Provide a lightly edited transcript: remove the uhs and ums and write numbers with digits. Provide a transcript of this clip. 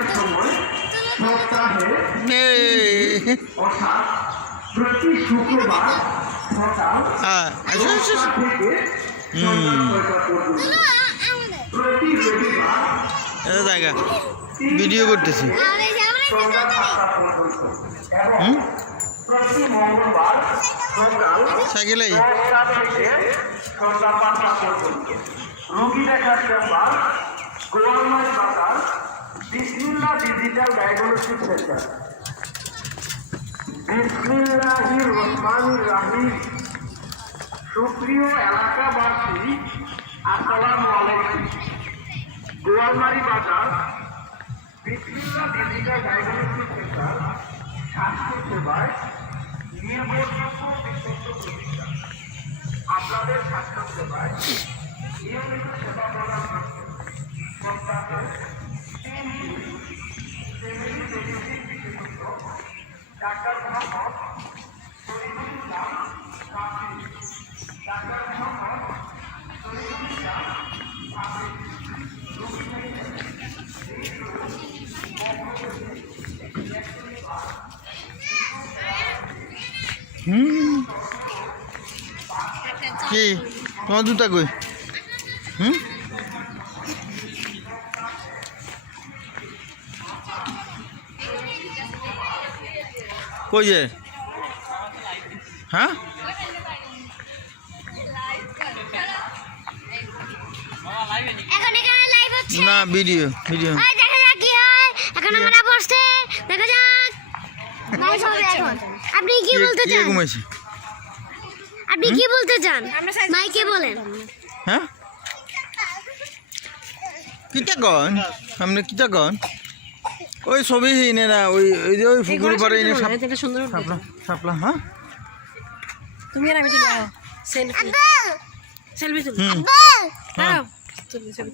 দিনের সময় সপ্তাহে অর্থাৎ প্রতি শুক্রবার সকাল 10টা থেকে সন্ধ্যা 6টা পর্যন্ত, প্রতি রবিবার জায়গা ভিডিও করতেছি সন্ধ্যা 7টা পর্যন্ত এবং প্রতি মঙ্গলবার সকাল সাইকেলে 10টা থেকে সন্ধ্যা 5টা পর্যন্ত। রোগী দেখার চেম্বার গোয়ালমারি বাজার, বিসমিল্লাহ ডিজিটাল ডায়াগনস্টিক সেন্টার। বিসমিল্লাহির রহমানির রহিম। সুপ্রিয় এলাকাবাসী, আসসালামু আলাইকুম। গোয়ালমারি বাজার বিসমিল্লাহ ডিজিটাল ডায়াগনস্টিক সেন্টার স্বাস্থ্য সেবায় নির্ভরযোগ্য বিশ্বস্ত প্রতিষ্ঠান। আপনাদের স্বাস্থ্য সেবায় নিয়মিত সেবা প্রদান করছে সপ্তাহে 3 দিন ফ্যামিলি মেডিসিন বিশেষজ্ঞ ডাক্তার মোহাম্মদ শরীফুল ইসলাম কাফি। ডাক্তার মোহাম্মদ শরীফুল ইসলাম কাফি রোগী থেকে কি তোমার জুতা কই? কই যে? হ্যাঁ না, ভিডিও ভিডিও দেখা যাক কি হয়। এখন আমরা বসতে দেখা যাক। আপনি কি বলতে চান? ঘুমাইছি। আপনি কি বলতে চান? মাইকে বলেন। হ্যাঁ কিটা কন? আমরা কিটা কন? ওই ছবি হিনে না, ওই ওই যে ওই পুকুর পাড়ে এনে সাপলা সাপলা। হ্যাঁ তুমি আর আমি সেলফি তুলি। হুম দাঁড়াও, তুলি ছবি।